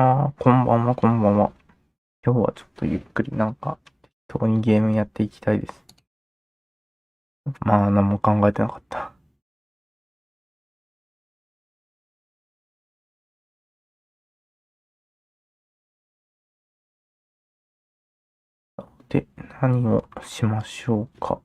こんばんは、こんばんは。今日はちょっとゆっくり適当にゲームやっていきたいです。何も考えてなかった。で、何をしましょうか。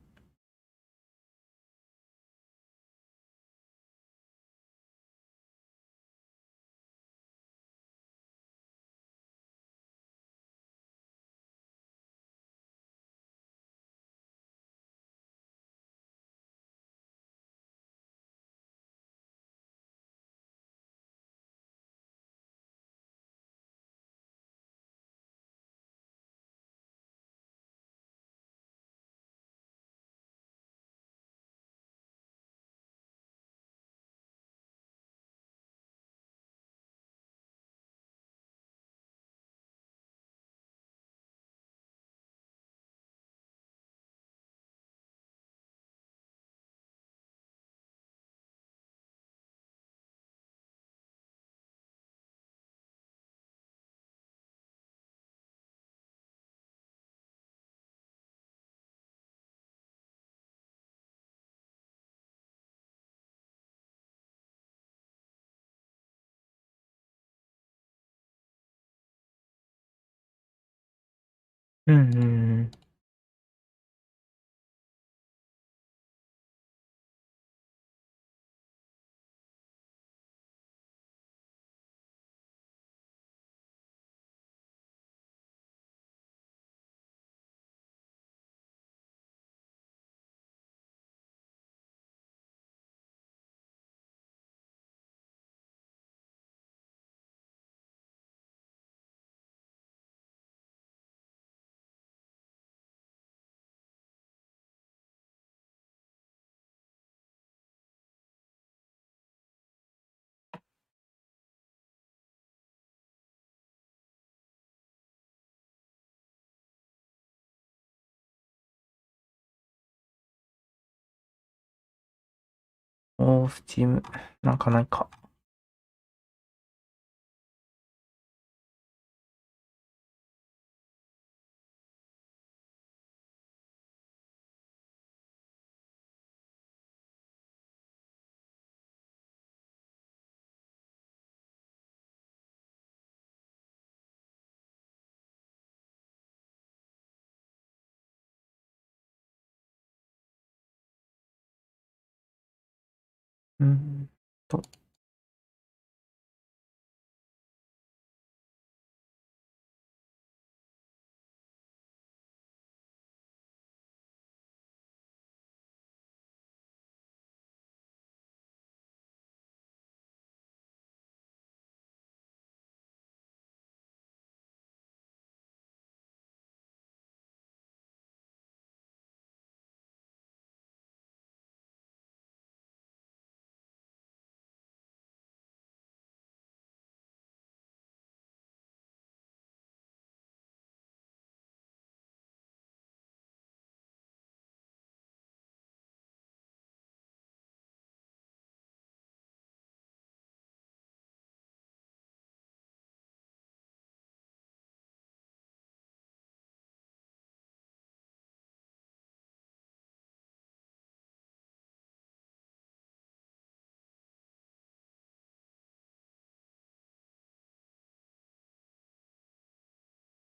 うんうんうん。スチーム。なんかないか。うーんと、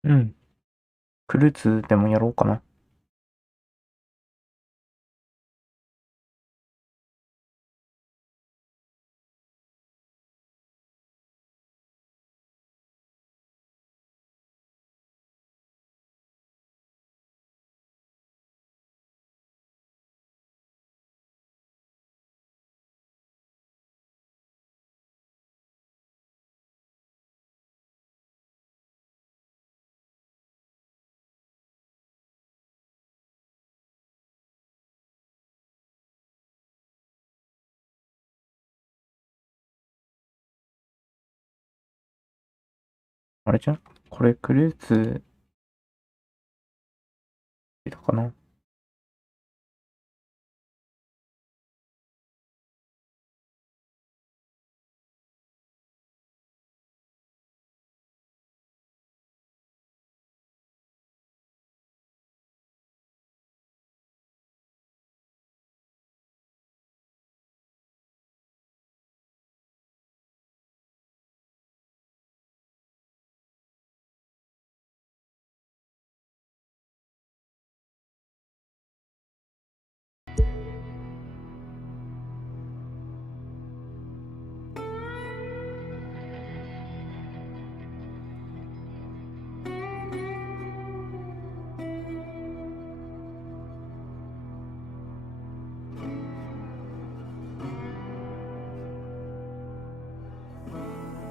うん。フルーツでもやろうかな。あれじゃんこれフルーツいるかな。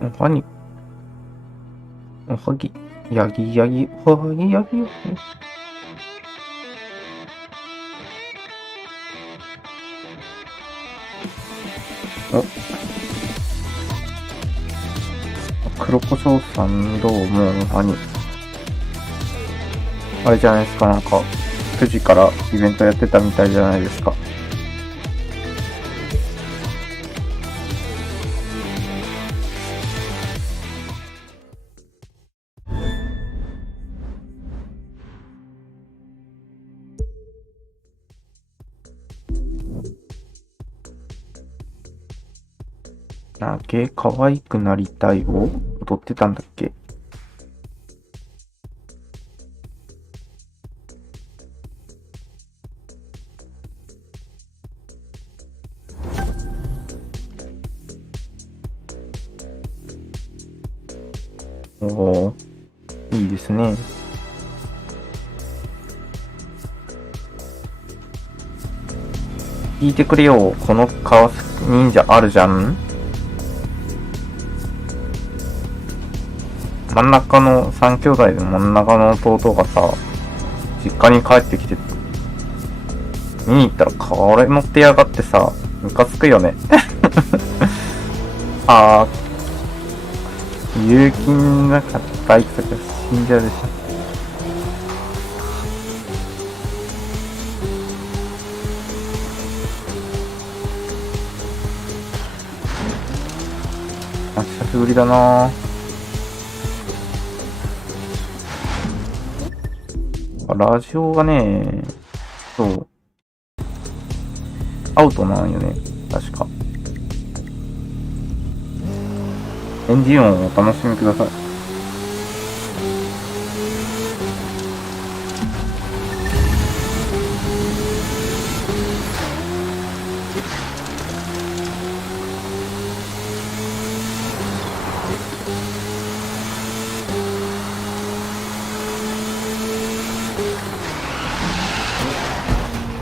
おはに、おはぎ、やぎやぎ、おはぎやぎ。お、黒胡椒さんどうも、おはに。あれじゃないですか、なんか、9時からイベントやってたみたいじゃないですか。なげ、可愛くなりたいを踊ってたんだっけ？おー、いいですね。聞いてくれよ、この川忍者あるじゃん。真ん中の三兄弟で真ん中の弟がさ、実家に帰ってきて、見に行ったらこれ乗ってやがってさ、ムカつくよね。あー、勇気なかったバイク先は死んじゃうでしょ。あ、久しぶりだな。ラジオがね、そう、アウトなんよね、確か。エンジン音をお楽しみください。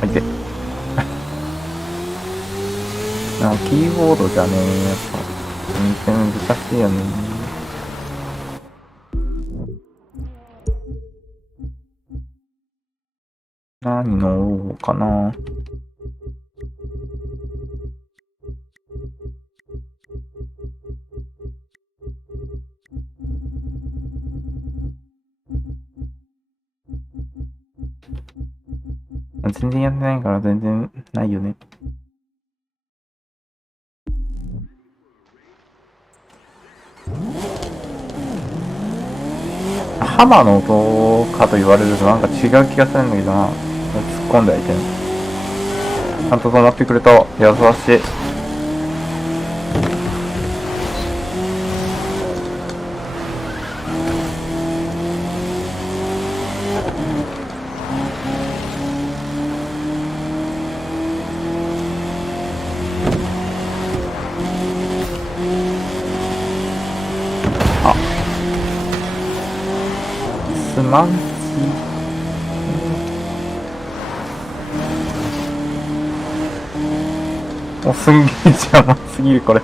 はい、で。キーボードじゃねやっぱ、全然難しいよね。何乗ろうかな。全然やってないから全然ないよね。ハマの音かと言われるとなんか違う気がするんだけどな。突っ込んではいけない。ちゃんと止まってくれた。優しい。あ、すまんち。もうすんげえ邪魔すぎるこれ。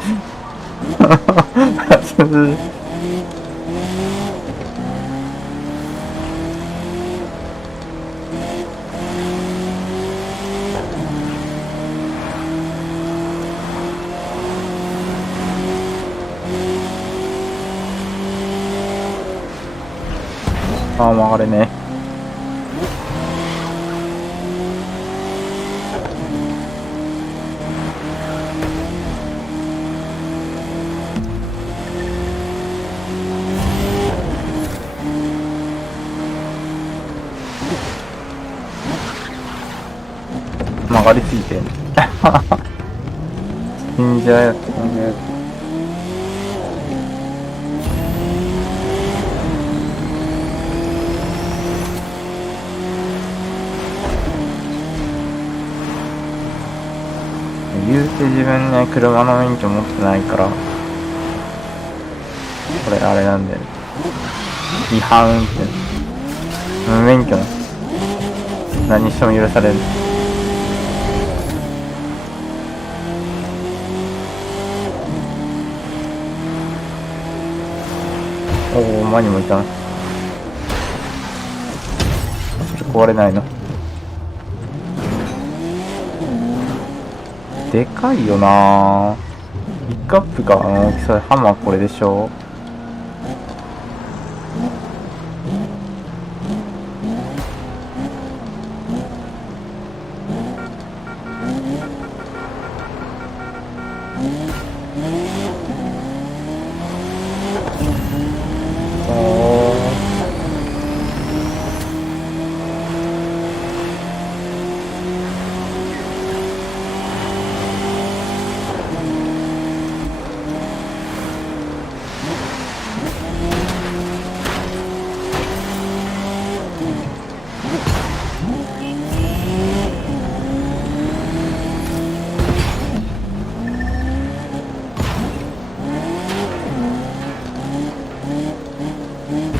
ああ、曲がれね。曲がりすぎて。死んじゃう。死んじゃう。言うて自分ね、車の免許持ってないから、これあれなんだよね。違反運転。無免許の。何しても許される。おお、前にもいたな。それ壊れないの。でかいよな。ピックアップが大きさでハンマーこれでしょ。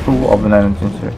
超危ない運転してる。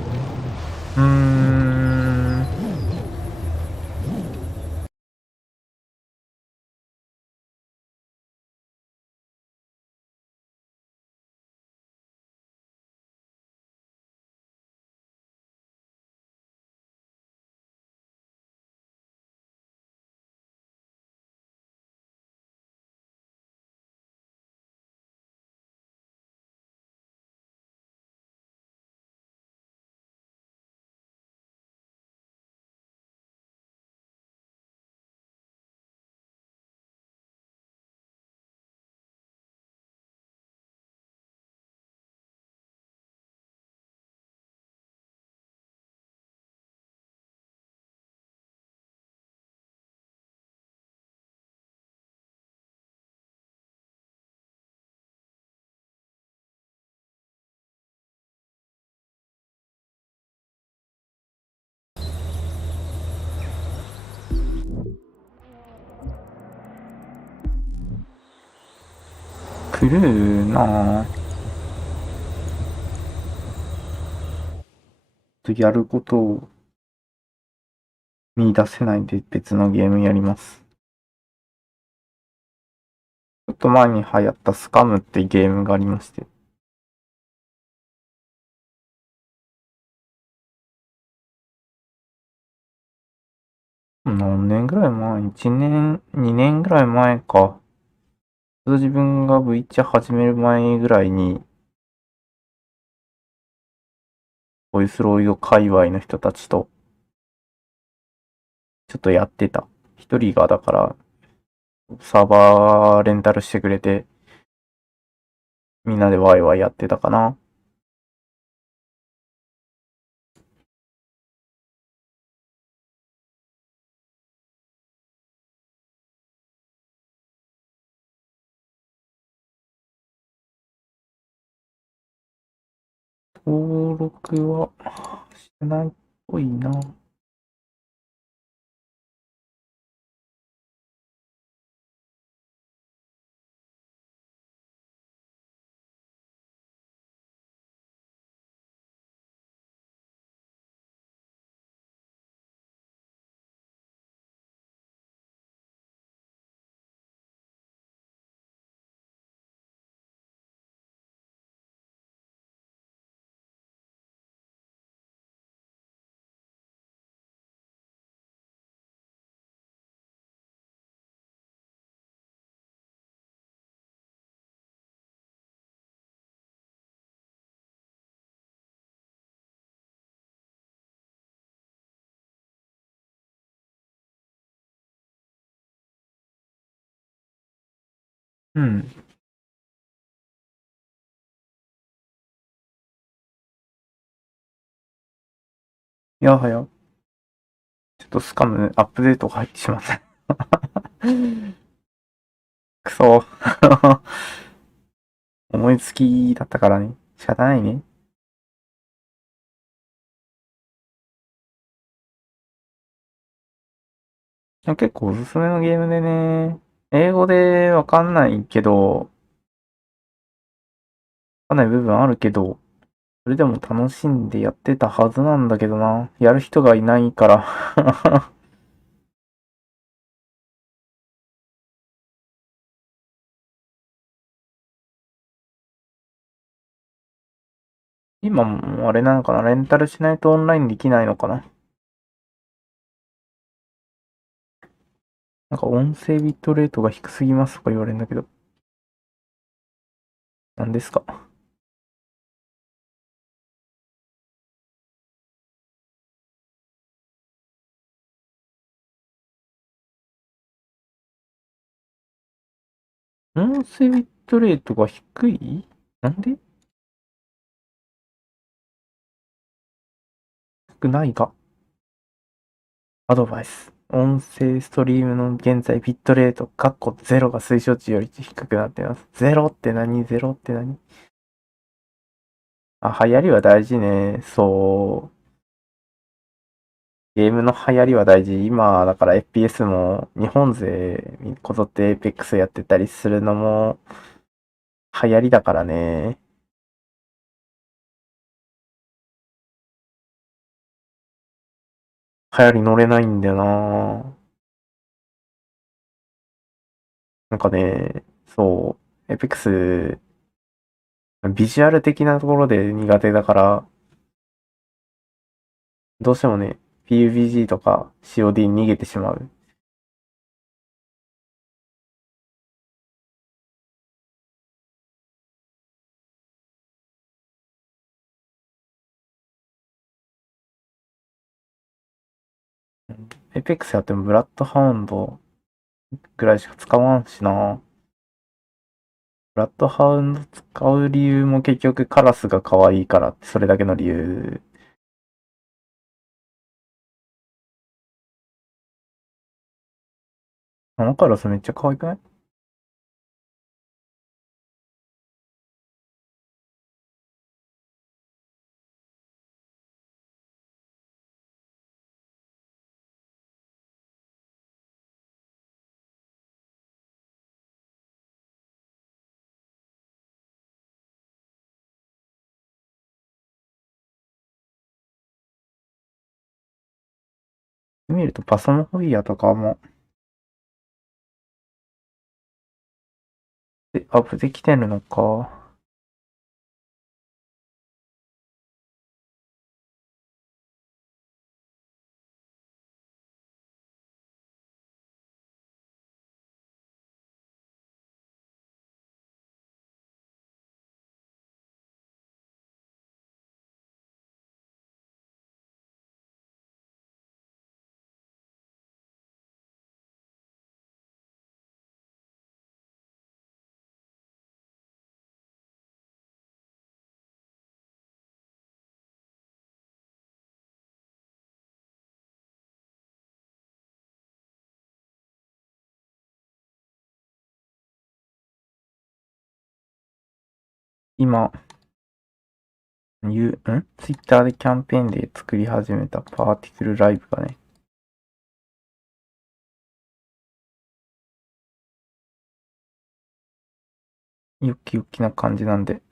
来るなぁ。やることを見出せないで別のゲームやります。ちょっと前に流行ったスカムってゲームがありまして。何年ぐらい前？ 1 年、2年ぐらい前か。自分が V1 始める前ぐらいに、ボイスロイド界隈の人たちと、ちょっとやってた。一人がだから、サーバーレンタルしてくれて、みんなでワイワイやってたかな。登録はしてないっぽいな。うん。いやはや、ちょっとスカムアップデートが入ってしまった。くそ。思いつきだったからね。仕方ないね。でも結構おすすめのゲームでね、英語でわかんないけど、わかんない部分あるけど、それでも楽しんでやってたはずなんだけどな。やる人がいないから。今もあれなのかな、レンタルしないとオンラインできないのかな。なんか音声ビットレートが低すぎますとか言われるんだけど、何ですか？音声ビットレートが低い？なんで？低くないが。アドバイス。音声ストリームの現在ビットレート、ゼロが推奨値より低くなっています。ゼロって何？ゼロって何？あ、流行りは大事ね。そう。ゲームの流行りは大事。今、だから FPS も日本勢こぞって Apex やってたりするのも流行りだからね。流行り乗れないんだよな。なんかね、そう、Apex、ビジュアル的なところで苦手だから、どうしてもね、PUBG とか COD に逃げてしまう。Apex やってもブラッドハウンドぐらいしか使わんしな。ブラッドハウンド使う理由も結局カラスが可愛いからってそれだけの理由。あのカラスめっちゃ可愛くない？見るとパソモホイヤとかもアップできてるのか。今、ツイッターでキャンペーンで作り始めたパーティクルライブがね、よきよきな感じなんで、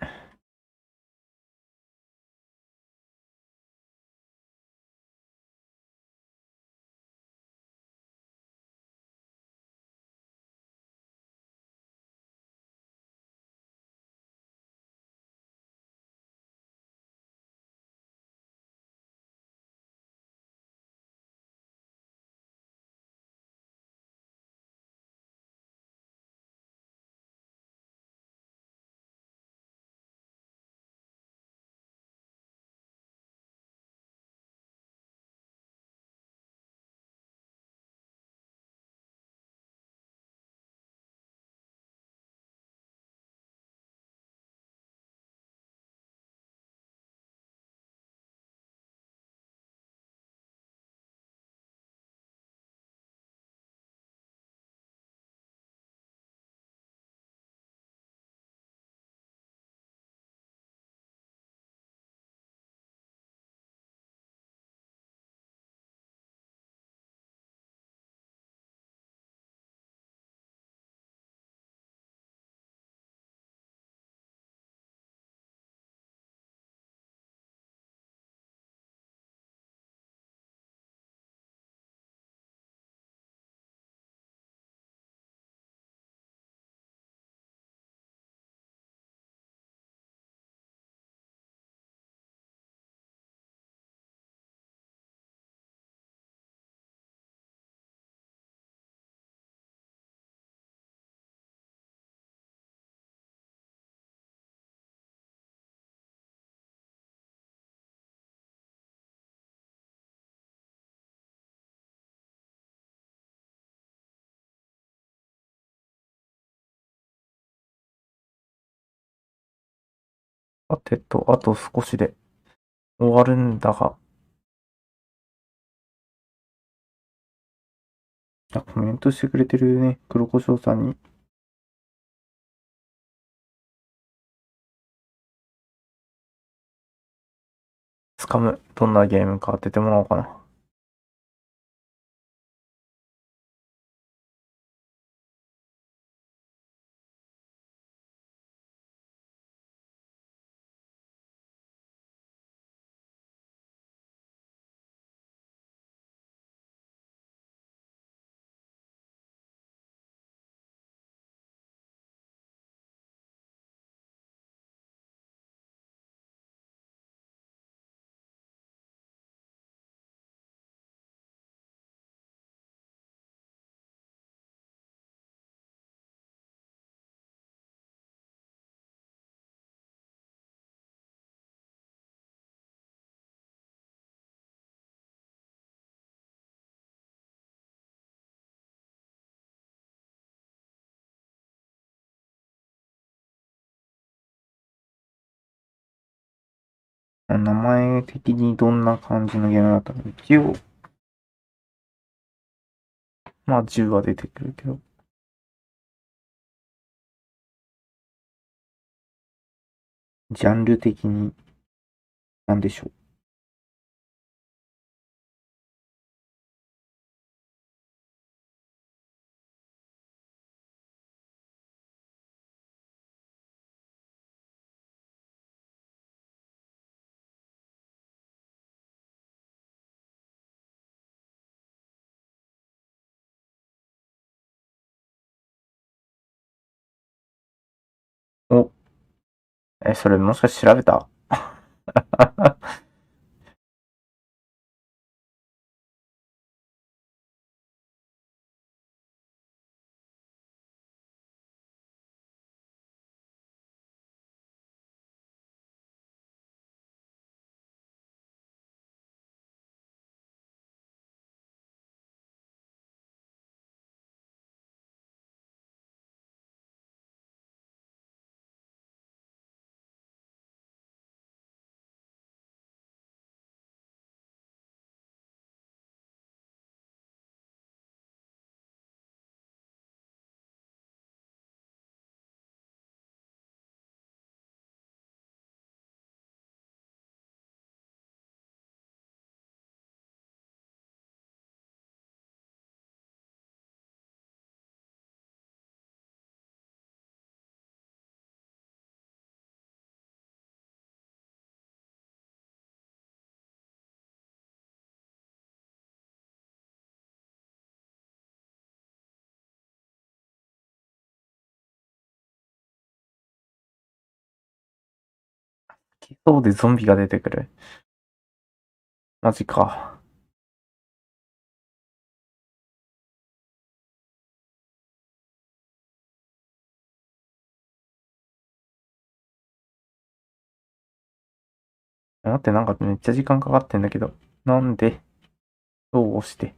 さてと、あと少しで終わるんだが、あ、コメントしてくれてるね、黒胡椒さんに。スカム、どんなゲームか当ててもらおうかな。名前的にどんな感じのゲームだったの？一応、まあ10は出てくるけど、ジャンル的に何でしょう。お、それもしかして調べた？来そうでゾンビが出てくる。マジか。待って、なんかめっちゃ時間かかってんだけど。なんで、どうして。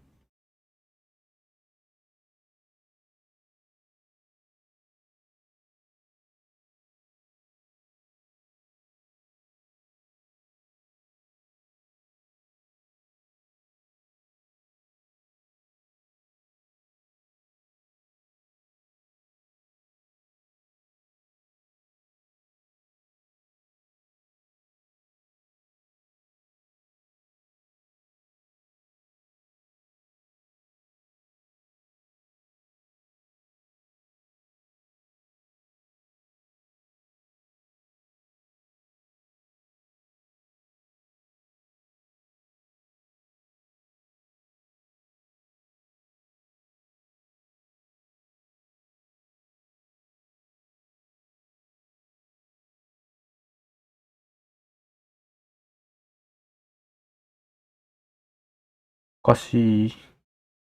おかしい。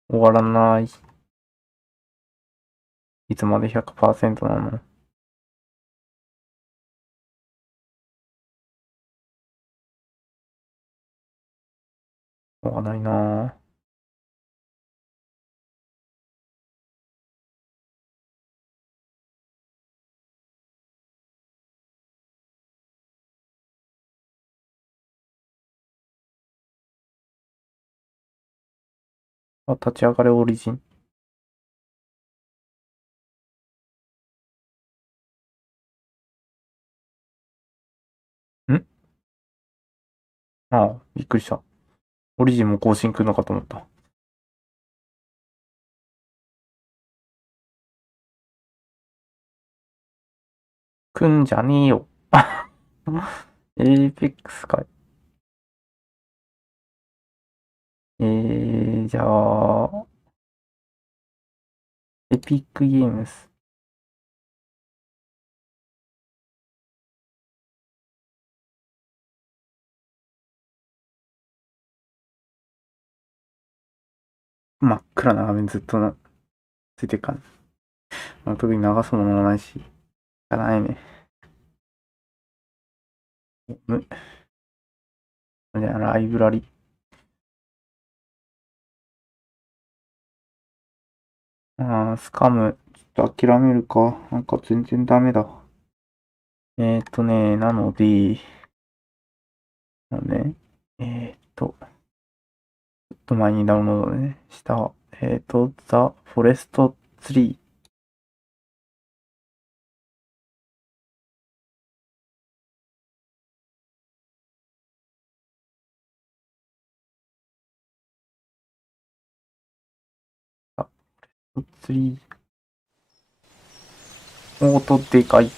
終わらない。いつまで100%なの？しょうがないな。立ち上がれオリジン。んああ、びっくりした。オリジンも更新来るのかと思った。来んじゃねえよ。エーペックスかい。じゃあ、エピックゲームス。真っ暗な画面ずっとついてるから。まあ、特に流すものもないし。しかないね。じゃあ、ライブラリ。スカム。ちょっと諦めるか。なんか全然ダメだ。なので、ちょっと前にダウンロードね、した、ザ・フォレストツリー。ツリー。音でかい。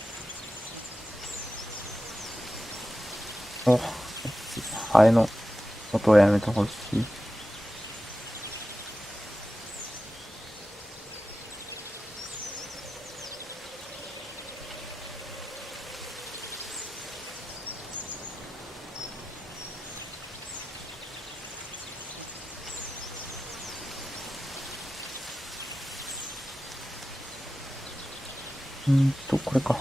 お、ハエの音をやめてほしい。これか。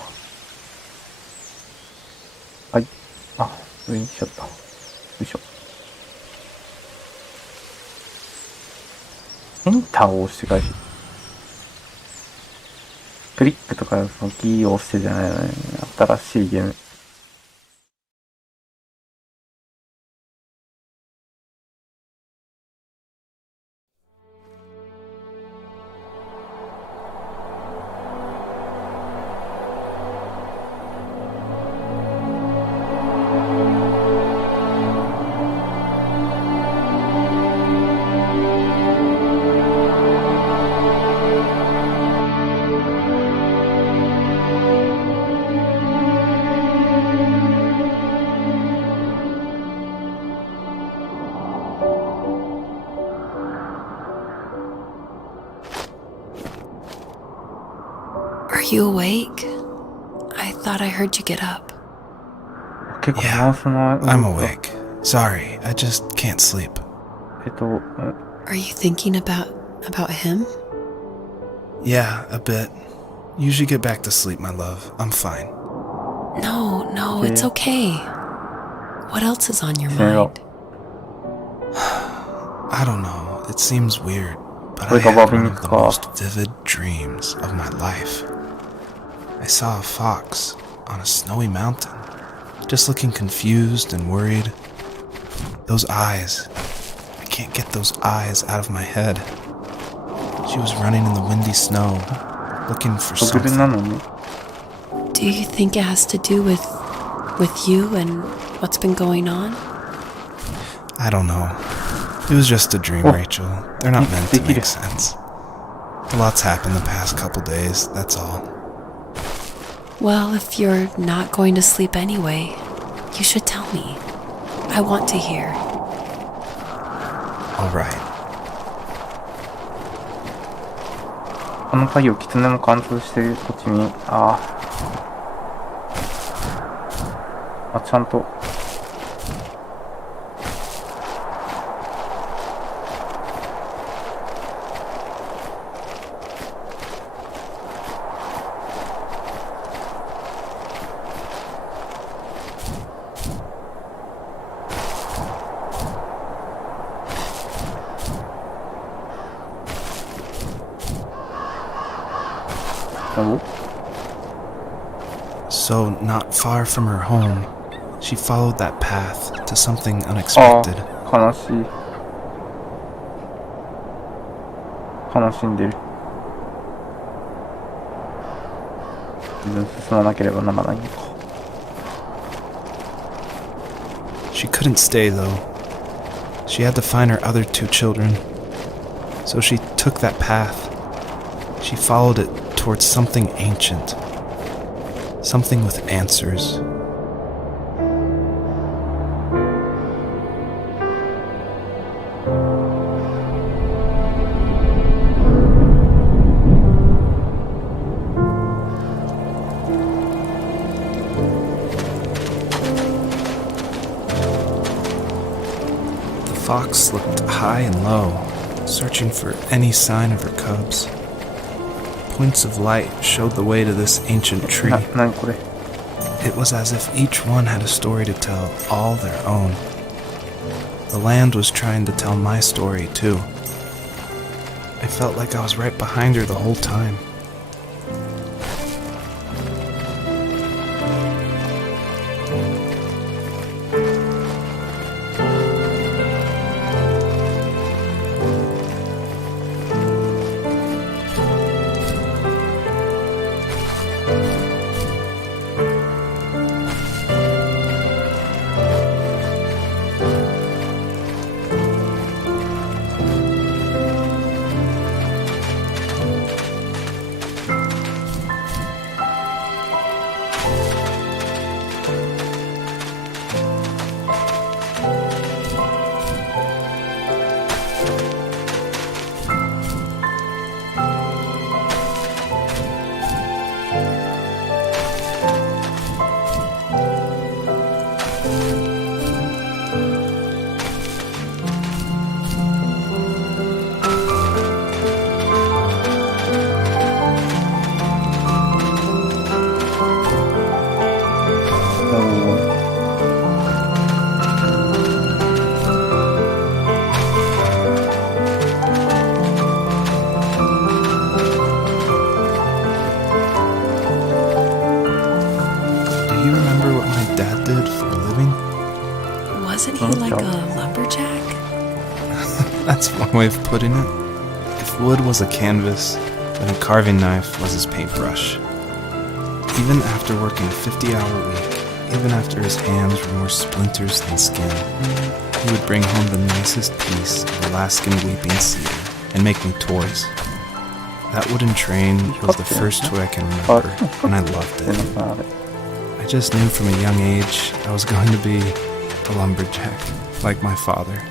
はい。上にしちゃった。よいしょ。エンターを押して返し。クリックとかそのキーを押してじゃないのね。新しいゲーム。Are you awake? I thought I heard you get up. 結構マウスの I'm awake. Sorry, I just can't sleep. Are you thinking about him? Yeah, a bit. Usually get back to sleep, my love. I'm fine. No, it's okay. What else is on your mind? I don't know. It seems weird, but I had one of the most vivid dreams of my life. I saw a fox on a snowy mountain, just looking confused and worried. Those eyes. I can't get those eyes out of my head. She was running in the windy snow, looking for something. Do you think it has to do with you and what's been going on? I don't know. It was just a dream, Rachel. They're not meant to make sense. A lot's happened the past couple days, that's all. Well, if you're not going to sleep anyway, you should tell me. I want to hear. All right. この作業、キツネも貫通してる、こっちに。ちゃんと。So, not far from her home, she followed that path to something unexpected. 悲しい。悲しんでる。自分進まなければならないのか。She couldn't stay, though. She had to find her other 2 children. So she took that path. She followed it towards something ancient. Something with answers. The fox looked high and low, searching for any sign of her cubs. Points of light showed the way to this ancient tree. なにこれ。 It was as if each one had a story to tell, all their own. The land was trying to tell my story, too. I felt like I was right behind her the whole time. Wasn't he like a lumberjack? That's one way of putting it. If wood was a canvas, then a carving knife was his paintbrush. Even after working a 50-hour week, even after his hands were more splinters than skin, he would bring home the nicest piece of Alaskan weeping cedar and make me toys. That wooden train was the first toy I can remember, and I loved it. I just knew from a young age I was going to be a lumberjack, like my father.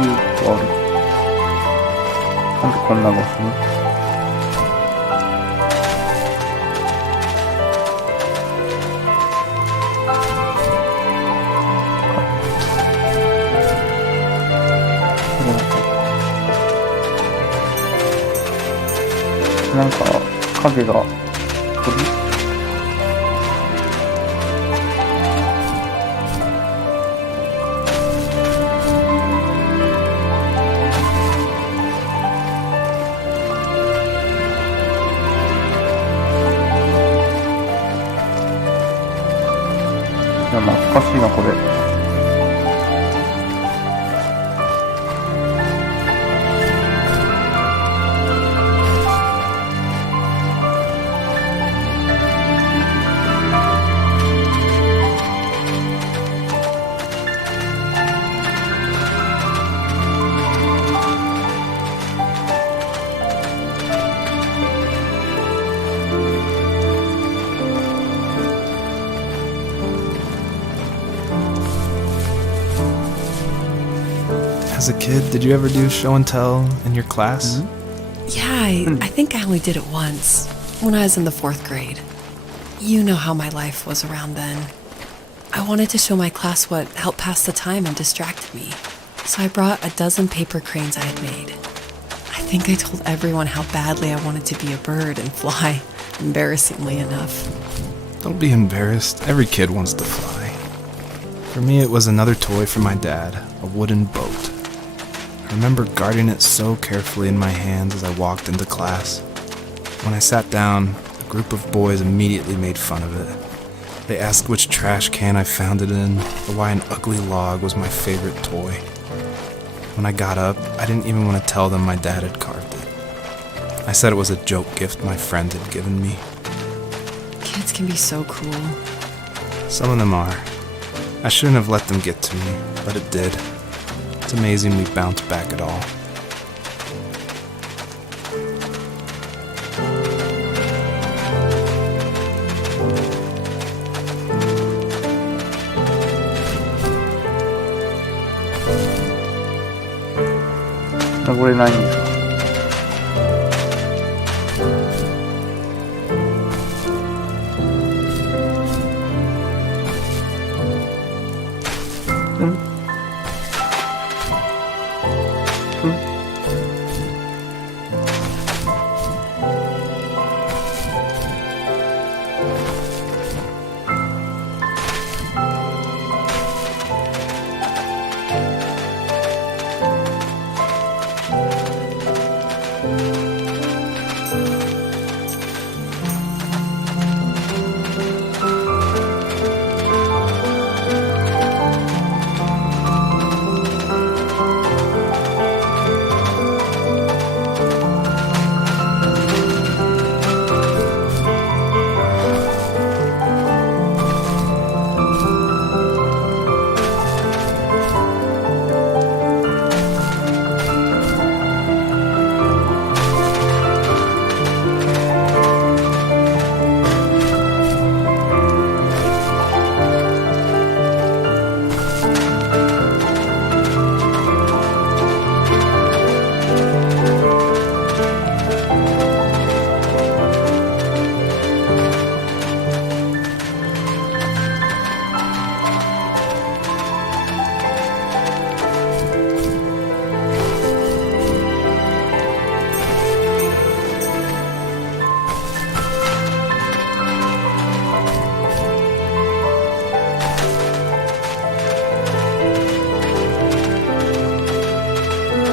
Like なんか影が懐かしいなこれ。As a kid, did you ever do show and tell in your class? Yeah, I think I only did it once, when I was in the 4th grade. You know how my life was around then. I wanted to show my class what helped pass the time and distracted me, so I brought a dozen paper cranes I had made. I think I told everyone how badly I wanted to be a bird and fly, embarrassingly enough. Don't be embarrassed. Every kid wants to fly. For me, it was another toy from my dad, a wooden boat. I remember guarding it so carefully in my hands as I walked into class. When I sat down, a group of boys immediately made fun of it. They asked which trash can I found it in, or why an ugly log was my favorite toy. When I got up, I didn't even want to tell them my dad had carved it. I said it was a joke gift my friend had given me. Kids can be so cruel. Some of them are. I shouldn't have let them get to me, but it did. It's amazing we bounced back at all.登れないんですか？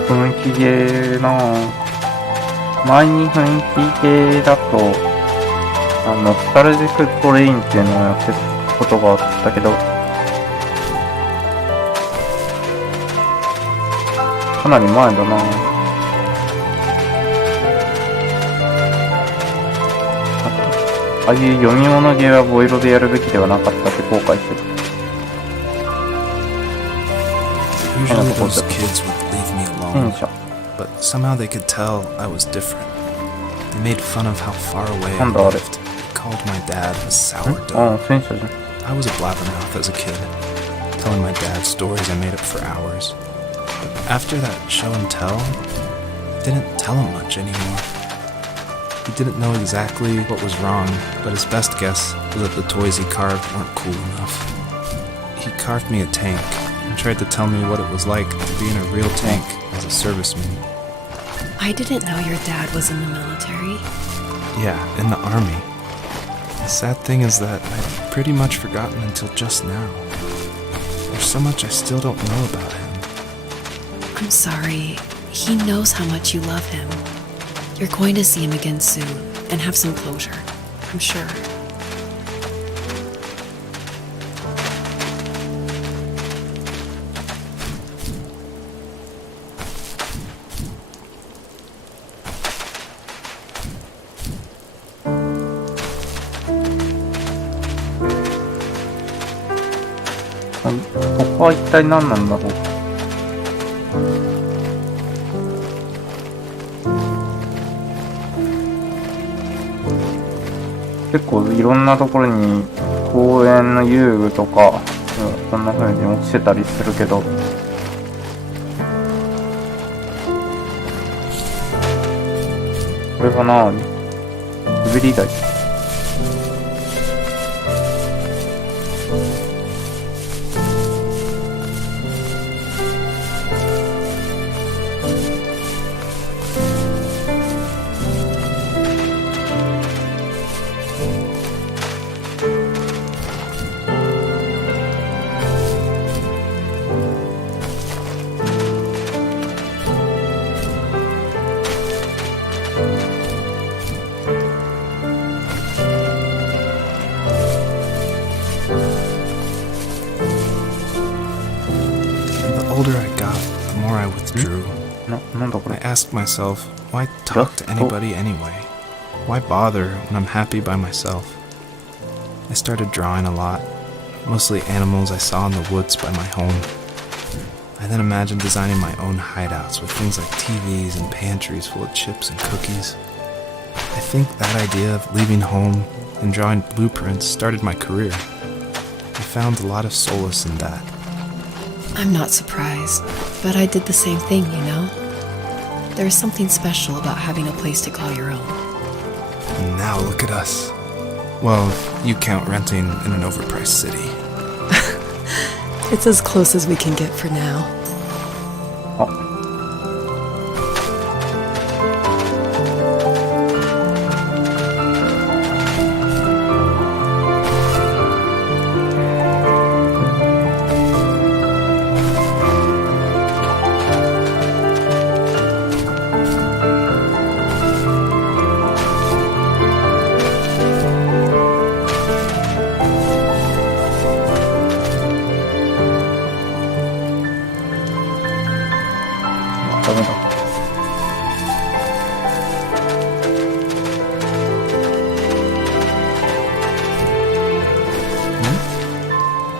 雰囲気ゲーなぁ。前に雰囲気ゲーだと、ノスタルジックトレインっていうのをやってたことがあったけど、かなり前だなぁ。ああいう読み物ゲーはボイロでやるべきではなかったって後悔してる。Usually those kids would leave me alone, but somehow they could tell I was different. They made fun of how far away I lived. They called my dad a sourdough. I was a blabbermouth as a kid, telling my dad stories I made up for hours. But after that show and tell, I didn't tell him much anymore. He didn't know exactly what was wrong, but his best guess was that the toys he carved weren't cool enough. He carved me a tank and tried to tell me what it was like to be in a real tank as a serviceman. I didn't know your dad was in the military. Yeah, in the army. The sad thing is that I'd pretty much forgotten until just now. There's so much I still don't know about him. I'm sorry. He knows how much you love him. You're going to see him again soon and have some closure, I'm sure. ここは一体何なんだろう。結構いろんなところに公園の遊具とか、こんな風に落ちてたりするけど、これがなに滑り台。older I got, the more I withdrew. なんだこ I れ。 asked myself, why talk to anybody anyway? Why bother when I'm happy by myself? I started drawing a lot, mostly animals I saw in the woods by my home. I then imagined designing my own hideouts with things like TVs and pantries full of chips and cookies. I think that idea of leaving home and drawing blueprints started my career. I found a lot of solace in that. I'm not surprised, but I did the same thing, you know? There is something special about having a place to call your own. And now look at us. Well, you count renting in an overpriced city. It's as close as we can get for now. あ、ダメだ。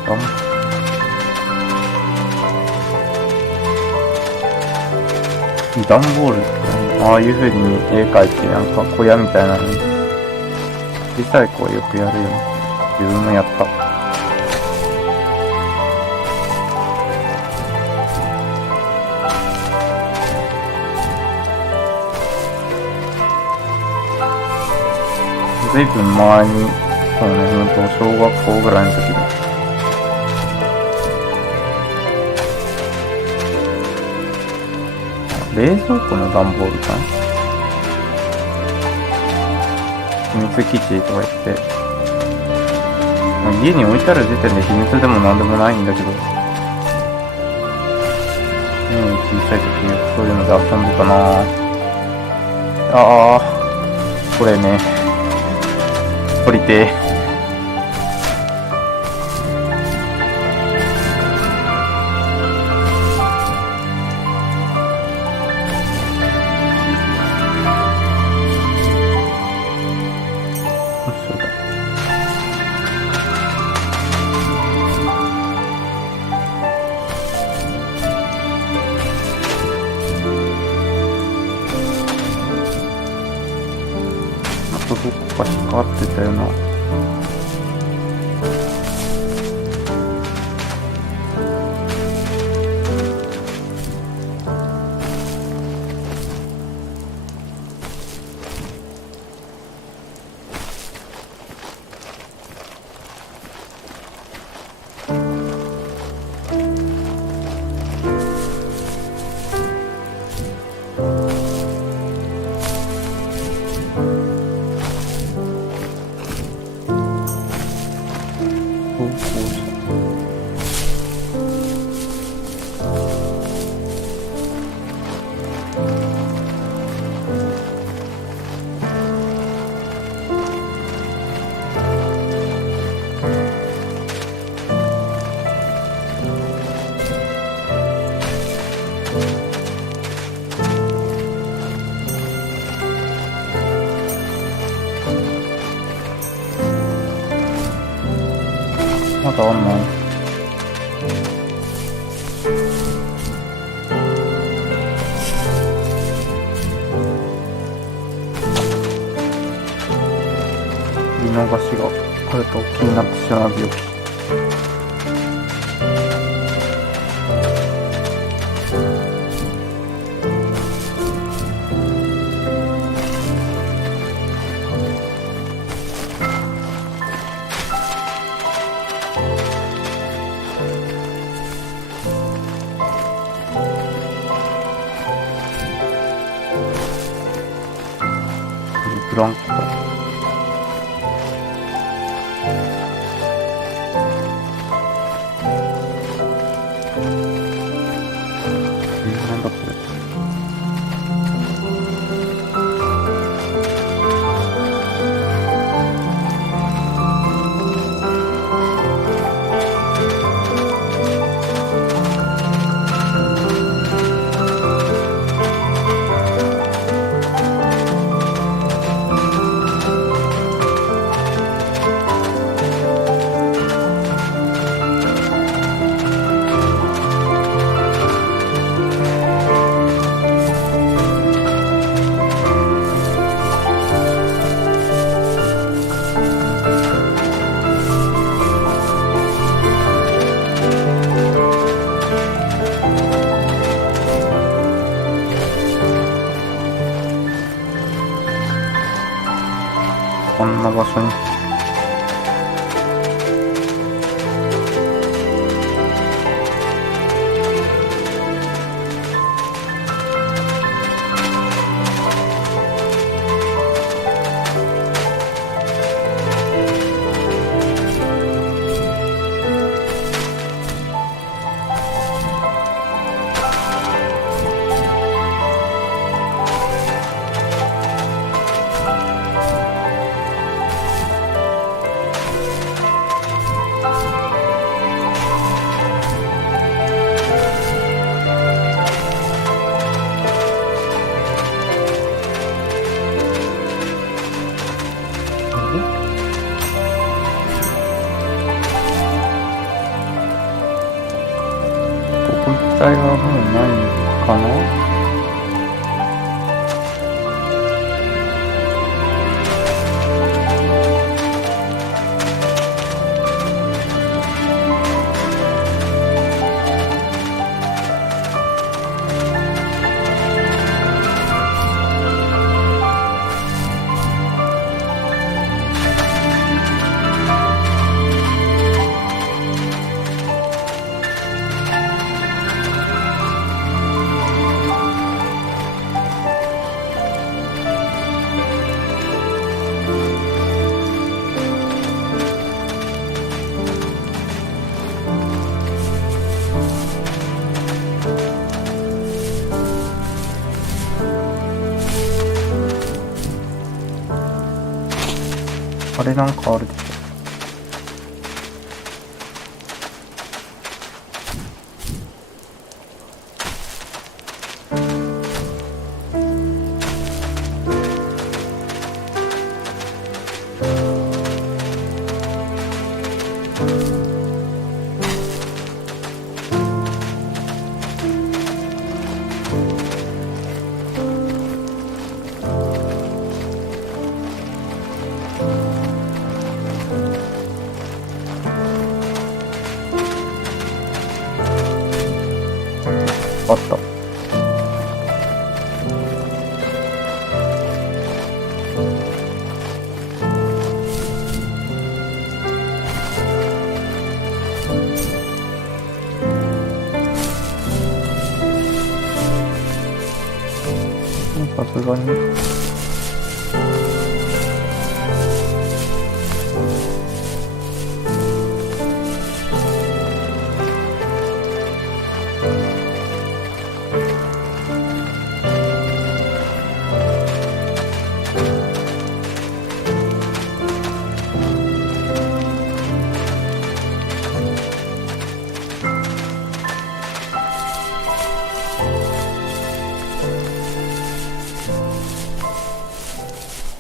ダメ。段ボールってああいう風に絵描いてなんか小屋みたいなのに小さい子はよくやるよね。自分もやった。ずいぶん前に、そうね、小学校ぐらいの時だ。冷蔵庫の段ボールかな、秘密基地とか言って、家に置いてある時点で秘密でもなんでもないんだけど、小さい時よくそういうので遊んでたな。ああ、これね、掘りてー。どこか光ってたよな。まだあんの？見逃しがあると気になってしまう病気。ブランコだ。なんだこれ。緒に。ここ一帯はもうないかな。あれなんかあるでしょ。あった。さすがに。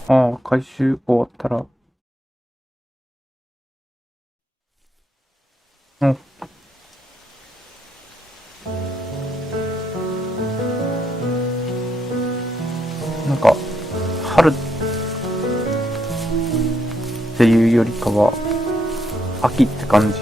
ああ、回収終わったら。うん。なんか、春っていうよりかは、秋って感じ。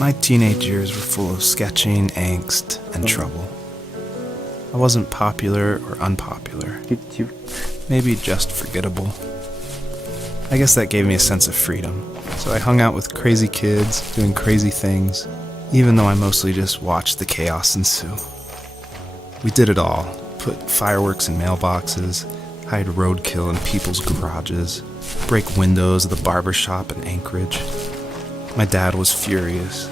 My teenage years were full of sketching, angst, and trouble. I wasn't popular or unpopular, maybe just forgettable. I guess that gave me a sense of freedom, so I hung out with crazy kids, doing crazy things, even though I mostly just watched the chaos ensue. We did it all, put fireworks in mailboxes, hide roadkill in people's garages, break windows of the barber shop in Anchorage. My dad was furious,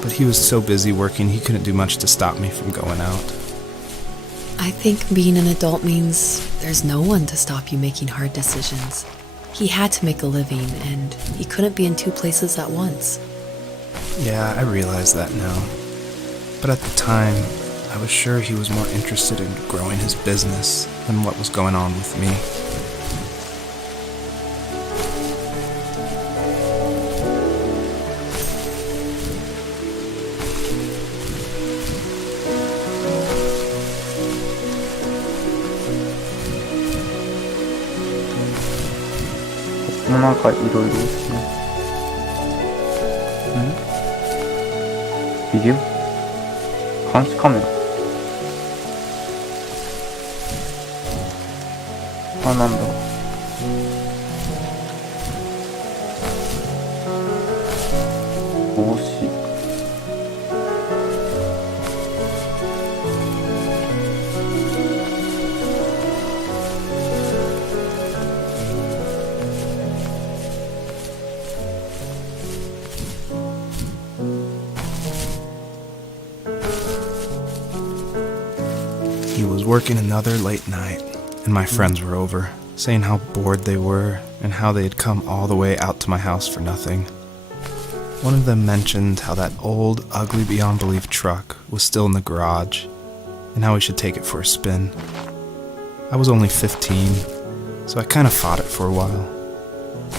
but he was so busy working he couldn't do much to stop me from going out. I think being an adult means there's no one to stop you making hard decisions. He had to make a living, and he couldn't be in two places at once. Yeah, I realize that now. But at the time, I was sure he was more interested in growing his business than what was going on with me.もうなんかいろいろですね。ビデオ監視カメラ。あ、なんだろう。帽子。He was working another late night, and my friends were over, saying how bored they were and how they had come all the way out to my house for nothing. One of them mentioned how that old, ugly beyond belief truck was still in the garage, and how we should take it for a spin. I was only 15, so I kind of fought it for a while.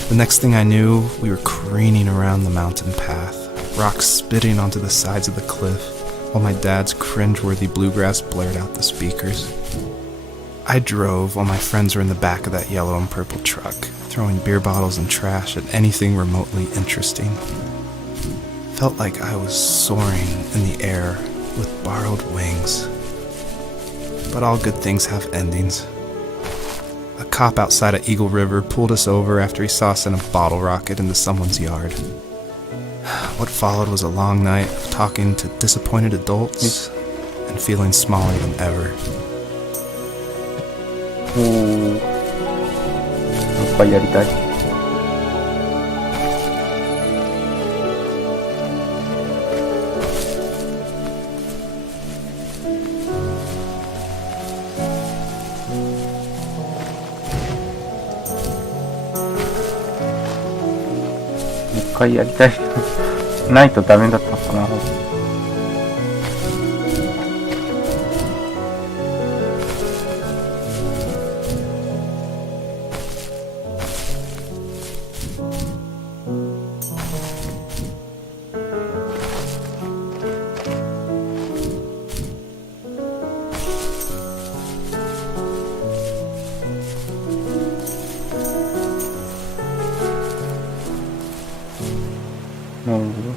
The next thing I knew, we were careening around the mountain path, rocks spitting onto the sides of the cliff, while my dad's cringeworthy bluegrass blared out the speakers. I drove while my friends were in the back of that yellow and purple truck, throwing beer bottles and trash at anything remotely interesting. Felt like I was soaring in the air with borrowed wings. But all good things have endings. A cop outside of Eagle River pulled us over after he saw us in a bottle rocket into someone's yard. What followed was a long night of talking to disappointed adults and feeling smaller than ever. おー。もう一回やりたい。もう一回やりたい。ないとダメだったのかな。なるほど。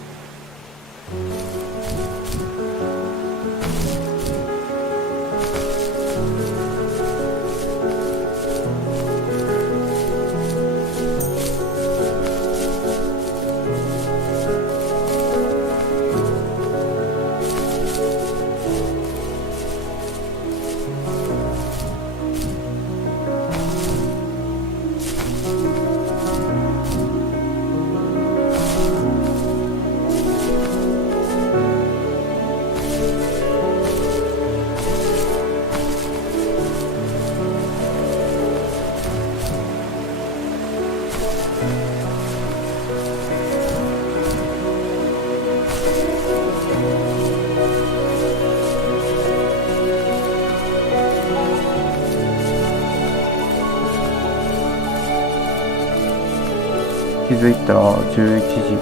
気づいたら11時。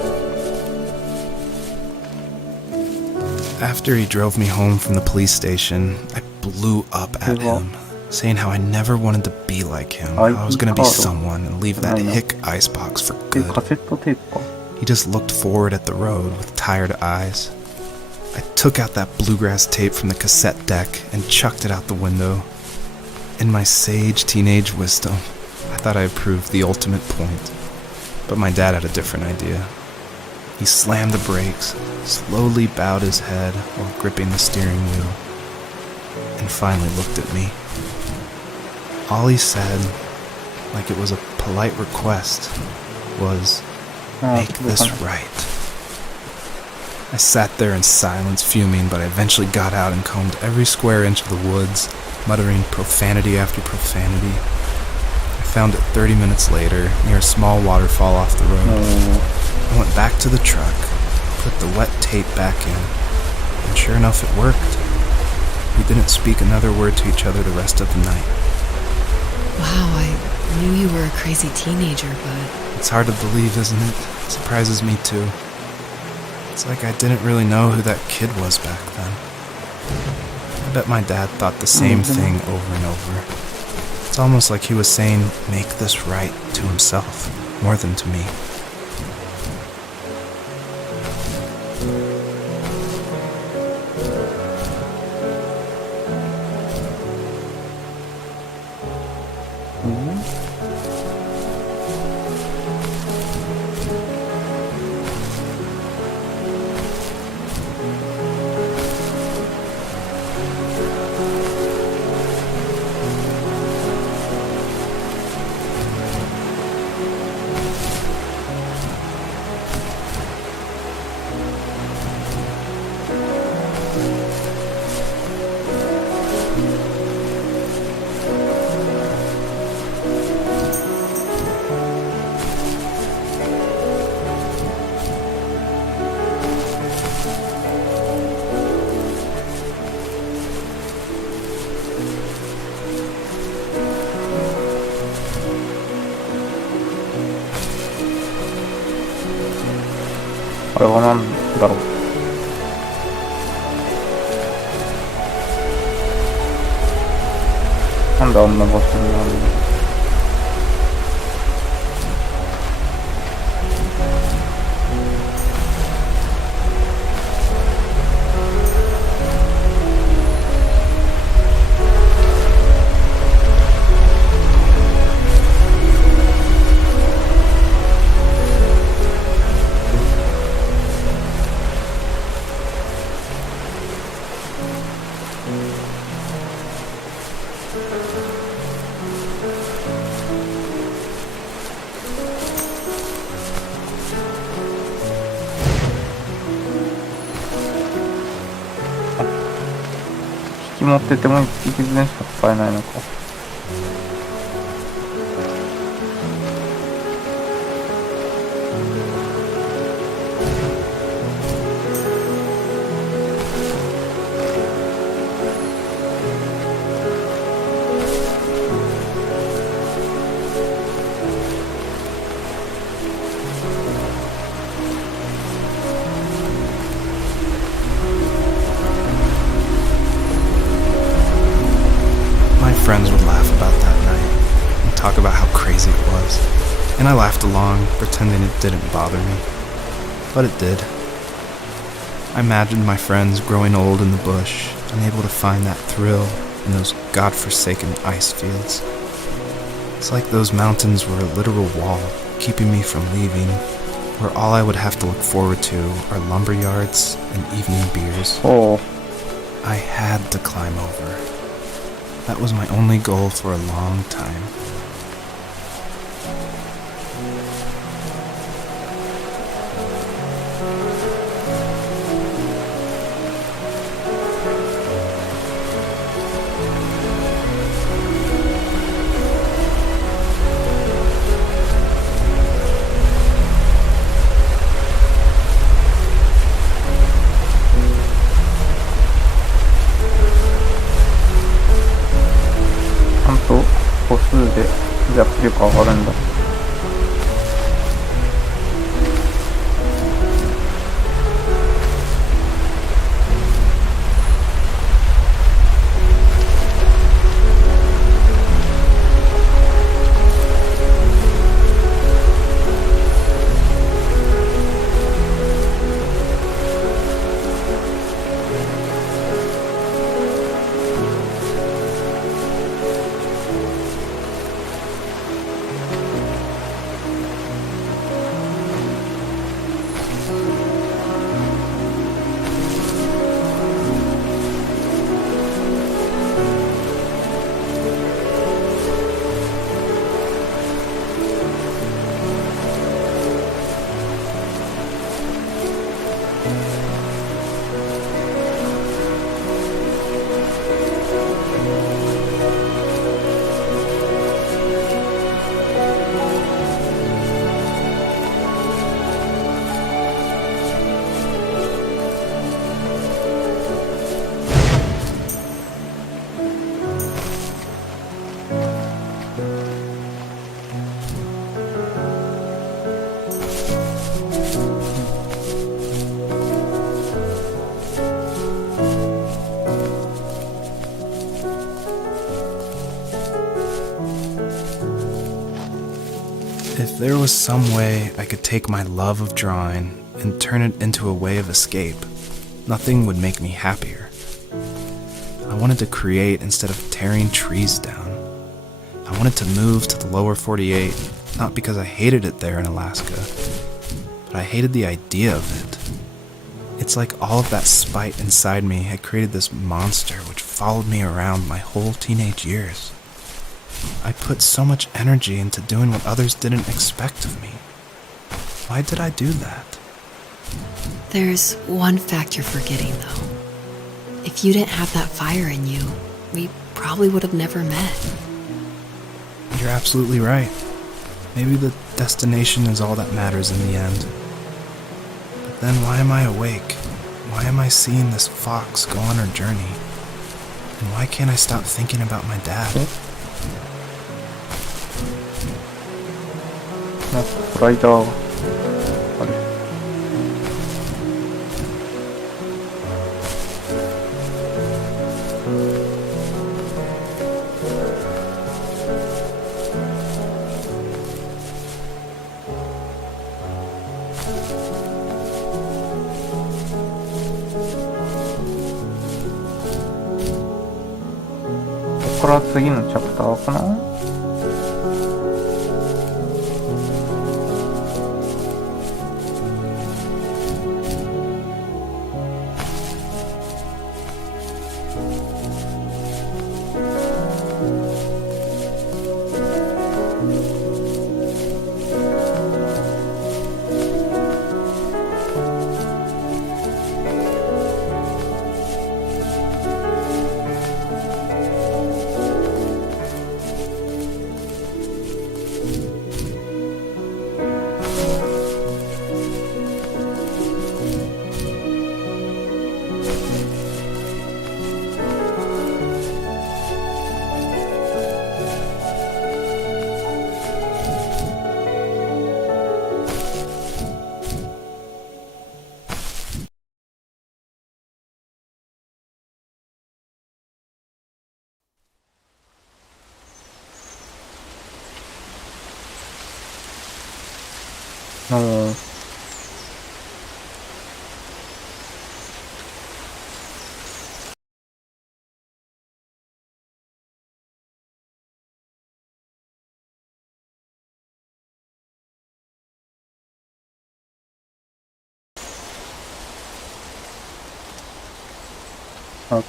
After he drove me home from the police station, I blew up at him, saying how I never wanted to be like him, how I was going to be someone and leave that hick icebox for カ good. セットテープか。 He just looked forward at the road with tired eyes. I took out that bluegrass tape from the cassette deck and chucked it out the window. In my sage teenage wisdom, I thought I had proved the ultimate point. But my dad had a different idea. He slammed the brakes, slowly bowed his head while gripping the steering wheel, and finally looked at me. All he said, like it was a polite request, was, "Make this right." I sat there in silence, fuming, but I eventually got out and combed every square inch of the woods, muttering profanity after profanity. I found it 30 minutes later, near a small waterfall off the road. I went back to the truck, put the wet tape back in, and sure enough it worked. We didn't speak another word to each other the rest of the night. Wow, I knew you were a crazy teenager, but It's hard to believe, isn't it? It surprises me too. It's like I didn't really know who that kid was back then. I bet my dad thought the same thing over and over. It's almost like he was saying, "Make this right," to himself, more than to me. これは何だろう。なんであんな場所にあるの。引き持ってても一匹分しか使えないのか。Friends would laugh about that night and talk about how crazy it was, and I laughed along, pretending it didn't bother me. But it did. I imagined my friends growing old in the bush, unable to find that thrill in those godforsaken ice fields. It's like those mountains were a literal wall, keeping me from leaving, where all I would have to look forward to are lumber yards and evening beers. Oh. I had to climb over. That was my only goal for a long time. 歩数でジャンプ力上がるんだ。If there was some way I could take my love of drawing and turn it into a way of escape, nothing would make me happier. I wanted to create instead of tearing trees down. I wanted to move to the lower 48, not because I hated it there in Alaska, but I hated the idea of it. It's like all of that spite inside me had created this monster which followed me around my whole teenage years. I put so much energy into doing what others didn't expect of me. Why did I do that? There's one fact you're forgetting, though. If you didn't have that fire in you, we probably would have never met. You're absolutely right. Maybe the destination is all that matters in the end. But then why am I awake? Why am I seeing this fox go on her journey? And why can't I stop thinking about my dad? なんかスライダーがある。から次のチャプターかな。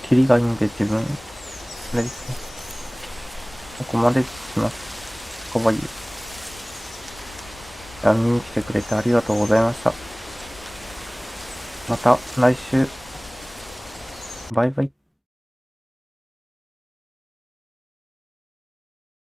キリがいいんで自分、あれですね。ここまでします。かわいい。見に来てくれてありがとうございました。また来週。バイバイ。